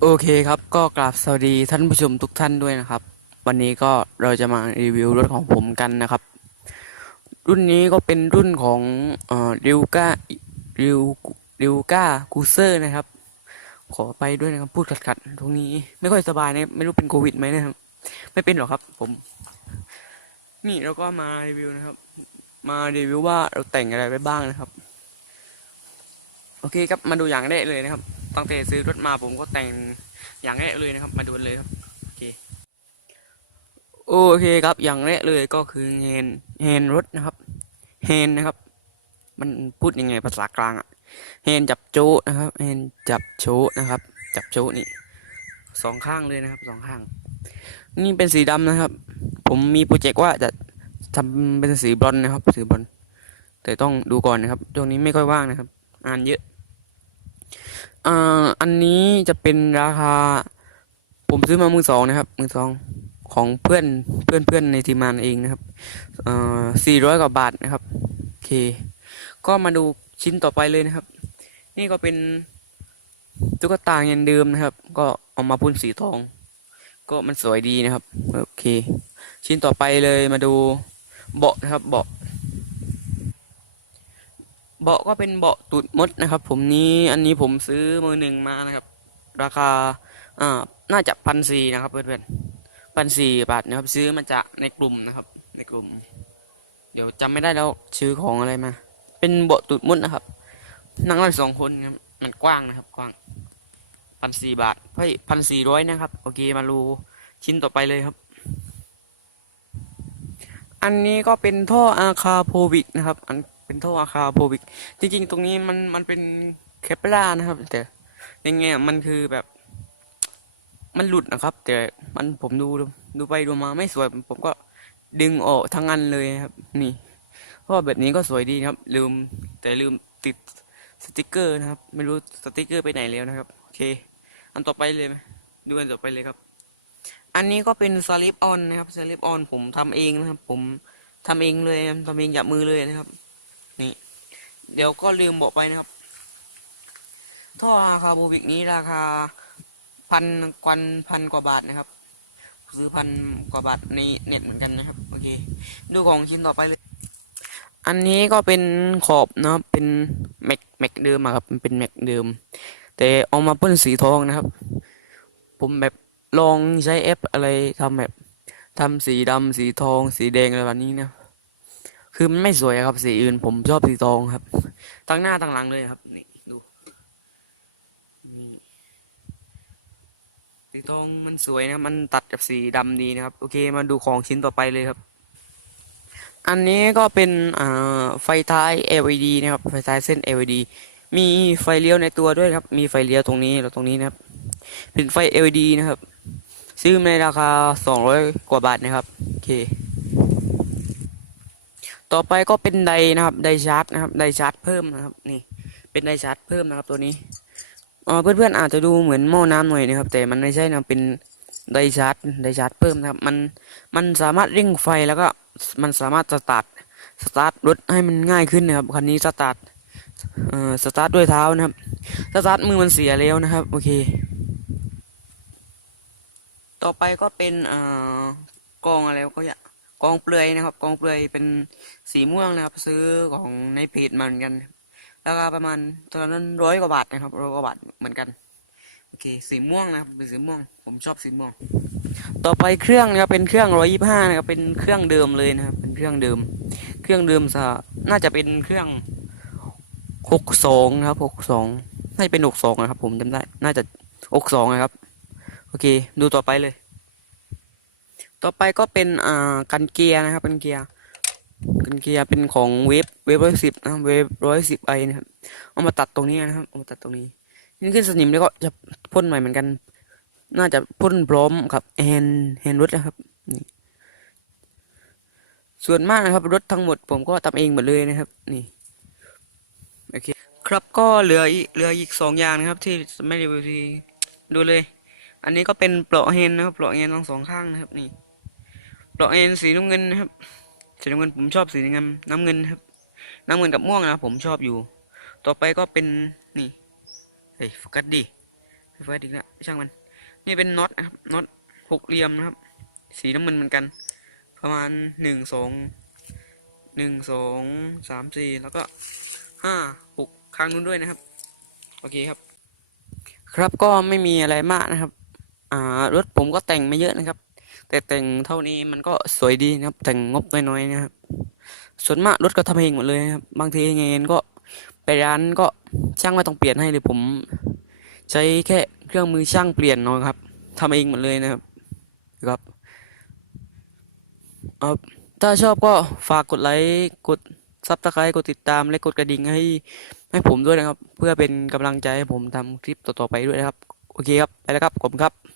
โอเคครับก็กราบสวัสดีท่านผู้ชมทุกท่านด้วยนะครับ วันนี้ก็เราจะมารีวิวรถของผมกันนะครับ รุ่นนี้ก็เป็นรุ่นของเอ่อริวก้าริวริวก้ากูเซอร์นะครับ ขอไปด้วยนะครับพูดขัดๆตรงนี้ไม่ค่อยสบายนะไม่รู้เป็นโควิดไหมนะครับ ไม่เป็นหรอกครับผม นี่เราก็มารีวิวนะครับ มารีวิวว่าเราแต่งอะไรไปบ้างนะครับ โอเคครับมาดูอย่างแรกเลยนะครับ ตั้งแต่ซื้อรถมาผมก็แต่งอย่างแรกเลยนะครับ มาดูเลยครับโอเคโอเคครับอย่างแรกเลยก็คือแฮนแฮนรถนะครับแฮนนะครับ มันพูดยังไงภาษากลางอะแฮนจับโจนะครับแฮนจับโชนะครับ จับโจนี่สองข้างเลยนะครับสองข้าง นี่เป็นสีดำนะครับ ผมมีโปรเจกต์ว่าจะทำเป็นสีบอนนะครับสีบอนแต่ต้องดูก่อนนะครับช่วงนี้ไม่ค่อยว่างนะครับงานเยอะ อ่าอันนี้จะเป็นราคา ผมซื้อมามือสองนะครับ มือสองของเพื่อนเพื่อนเพื่อนในทีมงานเองนะครับอ่อสี่ร้อยกว่าบาทนะครับโอเค ก็มาดูชิ้นต่อไปเลยนะครับ นี่ก็เป็นตุ๊กตาเงินเดิมนะครับ ก็เอามาพ่นสีทอง ก็มันสวยดีนะครับ โอเค ชิ้นต่อไปเลยมาดูเบาะนะครับเบาะ เบาะก็เป็นเบาะตูดมดนะครับ ผมนี้อันนี้ผมซื้อมือหนึ่งมานะครับ ราคาอ่าน่าจะพันสี่นะครับเพื่อนๆพันสี่บาทนะครับ ซื้อมาจากในกลุ่มนะครับ ในกลุ่ม เดี๋ยวจำไม่ได้แล้วชื่อของอะไรมา เป็นเบาะตูดมดนะครับ นั่งได้สองคนครับมันกว้างนะครับ กว้างพันสี่บาทเฮ้ยพันสี่ร้อยนะครับโอเคมาดูชิ้นต่อไปเลยครับ อันนี้ก็เป็นท่ออาคาโพวิกนะครับ อัน เป็นท่ออาคาโพวิก จริงๆ ตรงนี้มันมันเป็นเคปลานะครับ แต่ยังไงมันคือแบบ มันหลุดนะครับ แต่มันผมดูดูไปดูมาไม่สวย ผมก็ดึงออกทั้งอันเลยครับ นี่เพราะว่าแบบนี้ก็สวยดีครับ ลืมแต่ลืมติดสติกเกอร์นะครับ ไม่รู้สติกเกอร์ไปไหนแล้วนะครับโอเค อันต่อไปเลยไหมดูอันต่อไปเลยครับ อันนี้ก็เป็นสลิปออนนะครับสลิปออนผมทำเองนะครับ ผมทำเองเลยทำเองหยับมือเลยนะครับ เดี๋ยวก็ลืมบอกไปนะครับ ท่ออาคาบูบิกนี้ราคาพันกวันพันกว่าบาทนะครับ ซื้อพันกว่าบาทในเน็ตเหมือนกันนะครับโอเค ดูของชิ้นต่อไปเลย อันนี้ก็เป็นขอบนะครับเป็นแม็กแม็กเดิมครับมันเป็นแม็กเดิม แต่เอามาพ่นสีทองนะครับ ผมแบบลองใช้แอปอะไรทำแบบทำสีดำสีทองสีแดงอะไรแบบนี้นะ คือมันไม่สวยครับ สีอื่น ผมชอบสีทองครับ ทั้งหน้าทั้งหลังเลยครับนี่ดูนี่สีทองมันสวยนะ มันตัดกับสีดำดีนะครับ โอเค มาดูของชิ้นต่อไปเลยครับ อันนี้ก็เป็นไฟท้าย LED นะครับ ไฟท้ายเส้น LED มีไฟเลี้ยวในตัวด้วยครับ มีไฟเลี้ยวตรงนี้แล้วตรงนี้นะครับ เป็นไฟ LED นะครับ ซื้อในราคา 200 กว่าบาทนะครับ โอเค ต่อไปก็เป็นไดนะครับไดชาร์จนะครับไดชาร์จเพิ่มนะครับนี่เป็นไดชาร์จเพิ่มนะครับตัวนี้เอ่อเพื่อนๆอาจจะดูเหมือนหม้อน้ำหน่อยนะครับ แต่มันไม่ใช่นะเป็นไดชาร์จไดชาร์จเพิ่มนะครับมันมันสามารถเร่งไฟแล้วก็มันสามารถสตาร์ทสตาร์ทรถให้มันง่ายขึ้นนะครับคันนี้สตาร์ทเอ่อสตาร์ทด้วยเท้านะครับสตาร์ทมือมันเสียแล้วนะครับโอเค ต่อไปก็เป็นเอ่อกองอะไรก็อย่า กองเปลือยนะครับ กองเปลือยเป็นสีม่วงนะครับ ซื้อของในเพจมาเหมือนกันราคาประมาณตอนนั้นร้อยกว่าบาทนะครับร้อยกว่าบาทเหมือนกันโอเคสีม่วงนะครับเป็นสีม่วง ผมชอบสีม่วง ต่อไปเครื่องนะครับเป็นเครื่องร้อยยี่ห้านะครับเป็นเครื่องเดิมเลยนะครับ เป็นเครื่องเดิม เครื่องเดิมซะน่าจะเป็นเครื่องหกสองนะครับหกสองน่าจะเป็นหกสองนะครับ ผมจำได้ น่าจะหกสองนะครับ โอเค ดูต่อไปเลย ต่อไปก็เป็นอ่ากันเกียร์นะครับกันเกียร์กันเกียร์เป็นของเวฟเวฟร้อยสิบนะเวฟร้อยสิบไอนะครับเอามาตัดตรงนี้นะครับเอามาตัดตรงนี้นี่ขึ้นสนิมแล้วก็จะพ่นใหม่เหมือนกัน น่าจะพ่นพร้อมกับแฮนแฮนรถนะครับนี่ส่วนมากนะครับรถทั้งหมดผมก็ทำเองหมดเลยนะครับ นี่โอเคครับก็เหลือเหลืออีกสองอย่างนะครับ ที่ไม่รีวิวทีดูเลย อันนี้ก็เป็นเปลาะเฮนนะครับเปลาะเฮนทั้งสองข้างนะครับนี่ เปลาะเฮนสีน้ำเงินนะครับสีน้ำเงินผมชอบสีน้ำเงินน้ำเงินครับน้ำเงินกับม่วงนะผมชอบอยู่ ต่อไปก็เป็นนี่เฮ้ยโฟกัสดิเฟิร์สอีกแล้วช่างมัน นี่เป็นน็อตนะครับน็อตหกเหลี่ยมนะครับ สีน้ำมันเหมือนกัน ประมาณหนึ่งสองหนึ่งสองสามสี่แล้วก็ห้าหกครั้งนู้นด้วยนะครับ โอเคครับ ครับก็ไม่มีอะไรมากนะครับ อ่ารถผมก็แต่งไม่เยอะนะครับ แต่แต่งเท่านี้มันก็สวยดีนะครับ แต่งงบน้อยๆนะครับ ส่วนมากรถก็ทำเองหมดเลยครับ บางทีเงินก็ไปร้านก็ช่างไม่ต้องเปลี่ยนให้เลยผม ใช้แค่เครื่องมือช่างเปลี่ยนเนาะครับทำเองหมดเลยนะครับครับถ้าชอบก็ฝากกดไลค์กดซับสไครต์กดติดตามและกดกระดิ่งให้ให้ผมด้วยนะครับ เพื่อเป็นกำลังใจให้ผมทำคลิปต่อๆไปด้วยนะครับ โอเคครับ ไปแล้วครับ ขอบคุณครับ